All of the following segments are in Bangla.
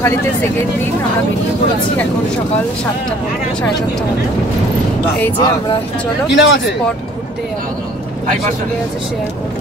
সন্দেশখালীতে সেকেন্ড দিন আমরা বেরিয়ে পড়েছি। এখন সকাল 7টা 15 সাড়ে 7টা মতো। এই যে আমরা চলো স্পট ঘুরতে সেগুলো আছে শেয়ার করবো।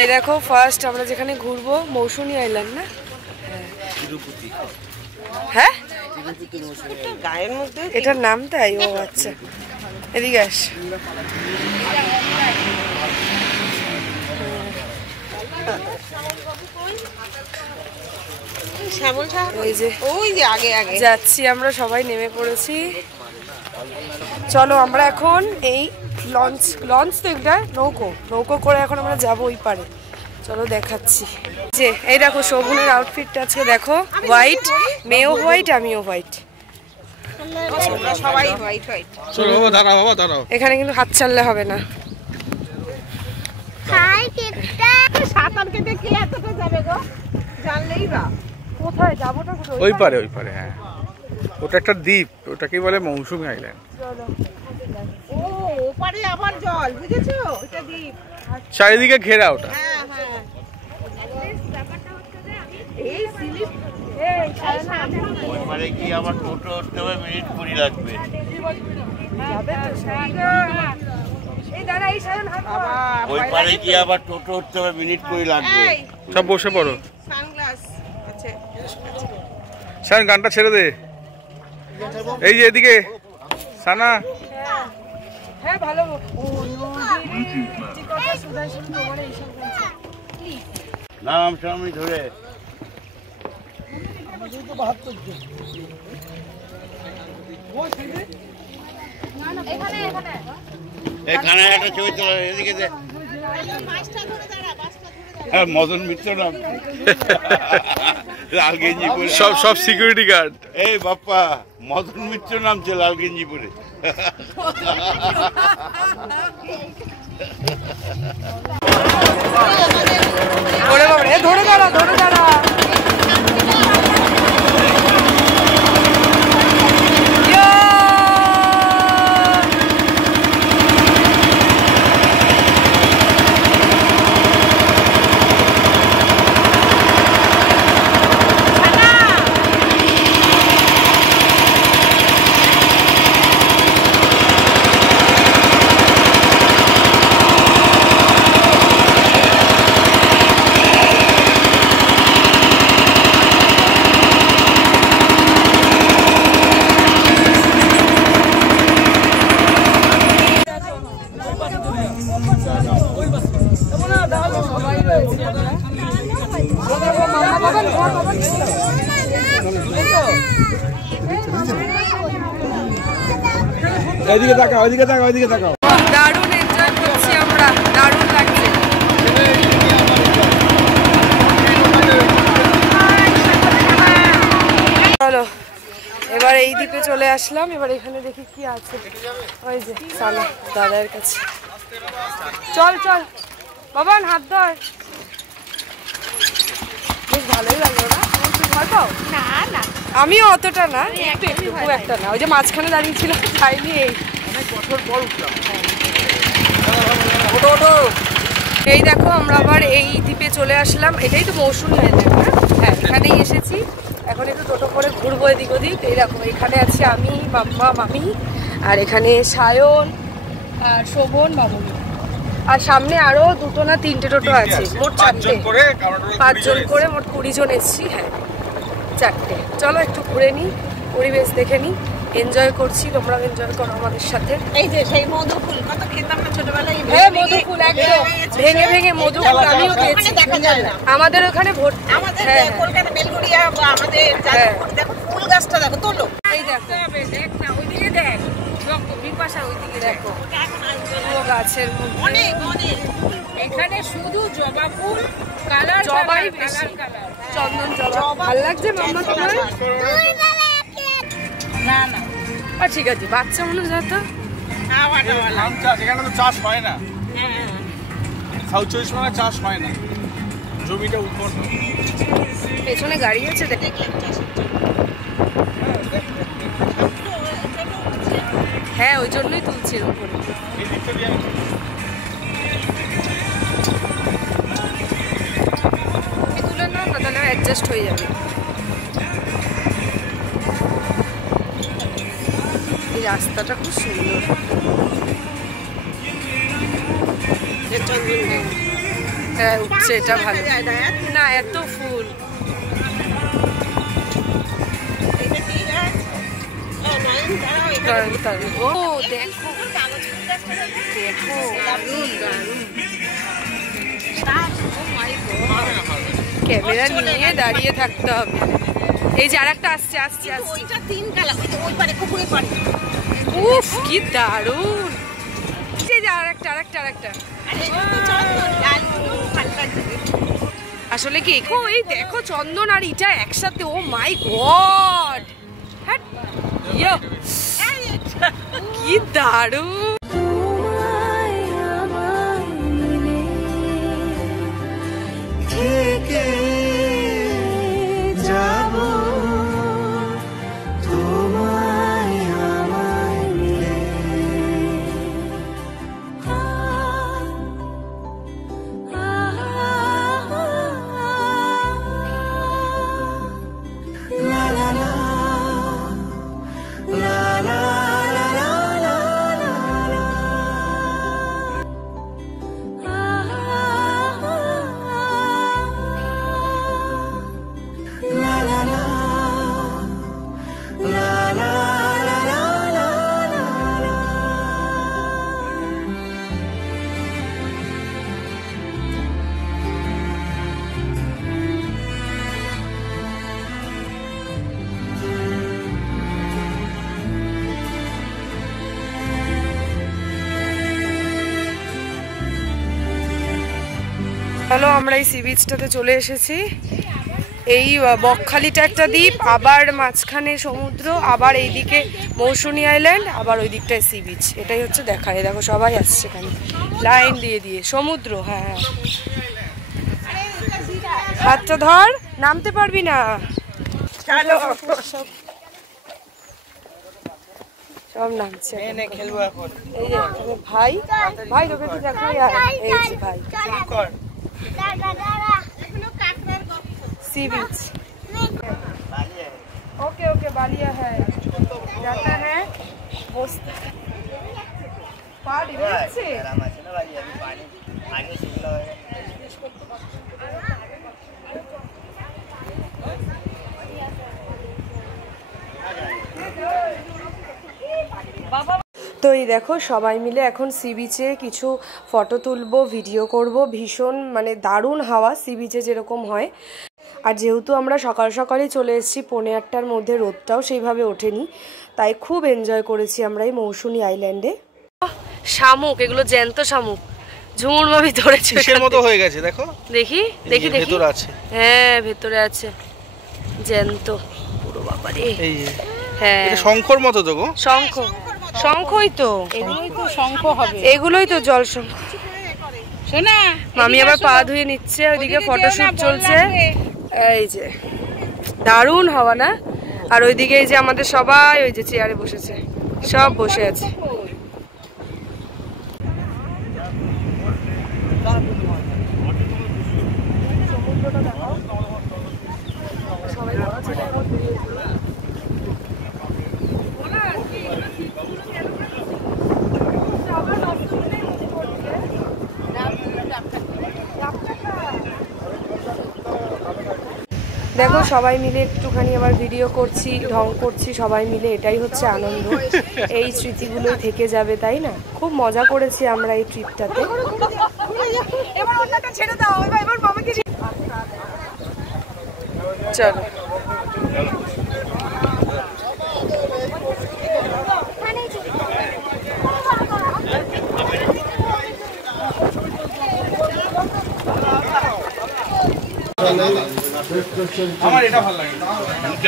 এই দেখো ফার্স্ট আমরা যেখানে ঘুরবো মৌসুমী আইল্যান্ড না? হ্যাঁ গায়ের মধ্যে এটার নাম তাই? ও আচ্ছা, এদিকে আস। যাচ্ছি আমরা, সবাই নেমে পড়েছি। চলো আমরা এখন এই লঞ্চ তো একটা নৌকো করে এখন আমরা যাবো ওই পারে। চলো দেখাচ্ছি। যে এই দেখো শোভনের আউটফিটটা আজকে দেখো, হোয়াইট, মেয়েও হোয়াইট আমিও হোয়াইট, সবাই হোয়াইট হোয়াইট। এখানে কিন্তু হাত ছাড়লে হবে না। কোথায় যাবো? ওই পারে হ্যাঁ, ওটা একটা দ্বীপ, ওটাকে বলে মৌসুমী আইল্যান্ড। ওপারে আবার জল, বুঝেছো? এটা দ্বীপ, চারিদিকে ঘেরা ওটা। হ্যাঁ হ্যাঁ। এই স্লিপ ওই পারে কি আবার টোটো উঠতে হবে, মিনিট 20 লাগবে। ওই পারে কি আবার টোটো উঠতে হবে, মিনিট 20 লাগবে। সব বসে পড়ো। সানগ্লাস আছে। সান গানটা ছেড়ে দে। এই যে এদিকে সানা। হ্যাঁ ভালো। নাম সামনে ধরে এখানে একটা ছবি তোলা, এদিকে দে। মদন মিত্র নাম, লাল গেঞ্জি পরে, সব সিকিউরিটি গার্ড। এই বাপ্পা মদন মিত্র নামছে লাল গেঞ্জি পরে। ধরে দাঁড়া। ওইদিকে তাকাও। দারুণ এনজয় করছি আমরা, দারুণ লাগছে। চলো এবার এই দ্বীপে চলে আসলাম। এবার এখানে দেখি কি আছে। ওই যে সানা দাদার কাছে। চল বাবান, হাত ধর। বেশ ভালোই লাগলো না? ভয় পাও? না আমিও অতটা না, একটু খুব একটা না। ওই যে মাঝখানে দাঁড়িয়েছিলাম খাইনি। এই দেখো আমরা আবার এই দ্বীপে চলে আসলাম। এটাই তো মৌসুমী আইল্যান্ড না? হ্যাঁ, এখানেই এসেছি। এখন একটু টোটো করে ঘুরবো এদিক ওদিক। এই দেখো এখানে আছি আমি, মাম্মা, মামি, আর এখানে সায়ন আর শোভন, মামুনি। আর সামনে আরো 2 না 3টে টোটো আছে, মোট 4টে। 5 জন করে মোট 20 জন এসছি। হ্যাঁ 4টে। চলো একটু ঘুরে নিই, পরিবেশ দেখে নিই। এনজয় করছি, তোমরাও এনজয় করো আমাদের সাথে। এই যে সেই মধুফুল কত খেতাম না ছোটবেলায়। হ্যাঁ মধুফুল, একদম ভেঙে মধুফুল আমিও খেয়েছি। দেখা যায় না আমাদের ওখানে ভর্তি। আমাদের কলকাতা বেলগুড়িয়া আমাদের দেখো ফুল গাছটা দেখো, তোলো। এই দেখো, দেখ না ওইদিকে দেখ। বিপাশার ওইদিকে দেখো পুরো গাছের মধ্যে অনেক অনেক এখানে শুধু জবা ফুল কালার জবাই বেশি চন্দন জবা ভালো লাগছে মাম্মা তোমার না না ঠিক আছে বাচ্চা মানুষ যত আবার ধান চাষ এখানে তো চাষ হয় না, সাউথ চব্বিশ পরগনায় চাষ হয় না, জমিটা উর্বর নয়। পেছনে গাড়ি আছে হ্যাঁ ওই জন্যই তুলছি এর উপরে এই দিকটা দিয়ে আমি তুলে নাও না তাহলে অ্যাডজাস্ট হয়ে যাবে। এই রাস্তাটা খুব সুন্দর। হ্যাঁ উঠছে এটা ভালো না এত ফুল ও দেখো দেখো দারুণ দারুণ ক্যামেরা নিয়ে দাঁড়িয়ে থাকতে হবে। এই যে আরেকটা আসছে আসছে আসছে ওইটা 3 কালার ওই পারে পুকুরে পারে উফ কি দারুণ। এই যে আরেকটা আরেকটা আরেকটা আর এটা তো চন্দন লাল গুলো ভালো লাগছে আসলে কি এই দেখো চন্দন আর ইটা একসাথে ও মাই গড হ্যাঁ ইয়ো কি দারুণ। চলো আমরা এই সি বিচটাতে চলে এসেছি। এই বকখালিটা একটা দ্বীপ, আবার মাঝখানে সমুদ্র, আবার এইদিকে মৌসুনী আইল্যান্ড, আবার ওই দিকটায় সি বিচ। এটাই হচ্ছে দেখা। এই দেখো সবাই আসছে এখানে লাইন দিয়ে দিয়ে সমুদ্র। হ্যাঁ হ্যাঁ হাতটা ধর, নামতে পারবি না। চলো সব নামছে খেলবো এখন। এই যে ভাই ভাই তোকে তো দেখো এই যে ভাই सी बीच। ओके ओके बालिया है जाता है पहाड़ से তো এই দেখো সবাই মিলে এখন সি বিচে কিছু ফটো তুলবো, ভিডিও করব। ভীষণ মানে দারুণ হাওয়া সি বিচে যেরকম হয়। আর যেহেতু আমরা সকাল সকালই চলে এসেছি 8:30টার মধ্যে, রোদটাও সেইভাবে ওঠেনি, তাই খুব এনজয় করেছি আমরা এই মৌসুনী আইল্যান্ডে। শামুক, এগুলো জ্যান্ত শামুক ঝুমুর ভাবি ধরেছে, কিসের মতো হয়ে গেছে দেখো। দেখি দেখি দেখি ভেতরে আছে। হ্যাঁ ভেতরে আছে জ্যান্ত পুরো। বাবারে এই হ্যাঁ এটা শঙ্খর মতো তো গো। শঙ্খ, শঙ্খই তো এগুলোই তো শঙ্খ হবে, এগুলোই তো জল শঙ্খ। শোনা মামি আবার পা ধুয়ে নিচ্ছে, ওইদিকে ফটোশুট চলছে। এই যে দারুণ হাওয়া না। আর ওইদিকে এই যে আমাদের সবাই ওই যে চেয়ারে বসেছে, সব বসে আছে। দেখো সবাই মিলে একটুখানি আবার ভিডিও করছি, ঢং করছি সবাই মিলে, এটাই হচ্ছে আনন্দ। এই স্মৃতিগুলোই থেকে যাবে, তাই না? খুব মজা করেছি আমরা এই ট্রিপটাতে। চলো আমার এটা ভালো লাগে।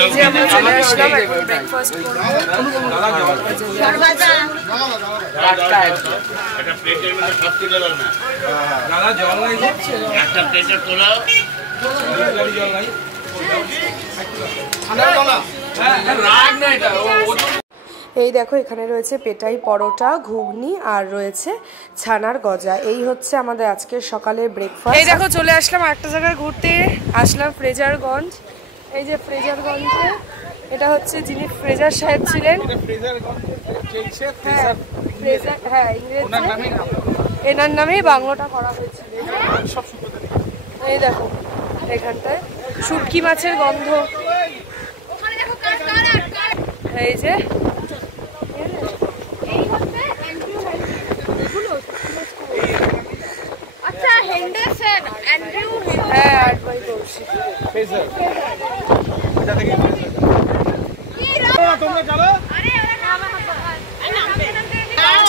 এই যে আমরা চলে আসলাম, এখন ব্রেকফাস্ট করবো। একটা প্লেটের মধ্যে সব তুলে দাও না। একটা প্লেটে পোলাও, এই দেখো এখানে রয়েছে পেটাই পরোটা, ঘুগনি আর রয়েছে ছানার গজা। এই হচ্ছে আমাদের আজকের সকালের ব্রেকফাস্ট। এই দেখো চলে আসলাম একটা জায়গায় ঘুরতে, আসলাম ফ্রেজারগঞ্জ। এই যে ফ্রেজারগঞ্জে, এটা হচ্ছে যিনি ফ্রেজার সাহেব ছিলেন, হ্যাঁ ইংরেজি, এনার নামেই বাংলোটা করা হয়েছিল। এই দেখো এখানটায় শুটকি মাছের গন্ধ। এই যে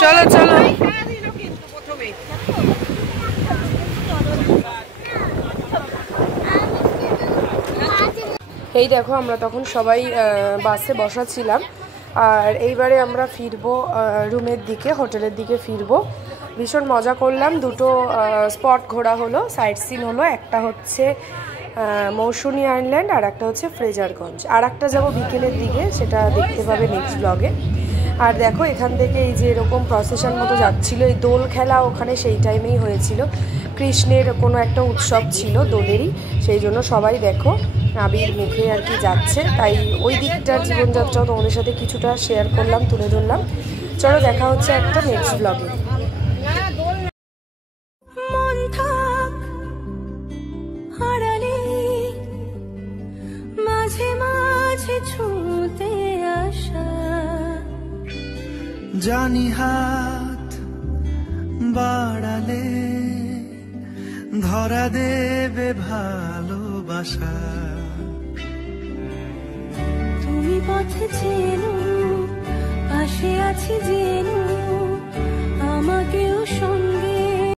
চলো চলো। এই দেখো আমরা তখন সবাই বাসে বসা ছিলাম, আর এইবারে আমরা ফিরবো রুমের দিকে, হোটেলের দিকে ফিরবো। ভীষণ মজা করলাম, দুটো স্পট ঘোরা হলো, সাইট সিন হলো। একটা হচ্ছে মৌসুনী আইল্যান্ড আর একটা হচ্ছে ফ্রেজারগঞ্জ। আর একটা যাবো বিকেলের দিকে, সেটা দেখতে পাবে নেক্সট ব্লগে। আর দেখো এখান থেকে এই যে এরকম প্রসেশন মতো যাচ্ছিল, এই দোল খেলা ওখানে সেই টাইমেই হয়েছিল, কৃষ্ণের কোনো একটা উৎসব ছিল দোলেরই, সেই জন্য সবাই দেখো আবির মেখে আর কি যাচ্ছে। তাই ওই দিকটার জীবনযাত্রাও তোমাদের সাথে কিছুটা শেয়ার করলাম, তুলে ধরলাম। চলো দেখা হচ্ছে একটা নেক্সট ব্লগে। মাঝে মাঝে ছুঁতে আসা, জানি হাত বাড়ালে ধরা দেবে ভালোবাসা। তুমি পথে চেনো, পাশে আছি জেনো, আমাকে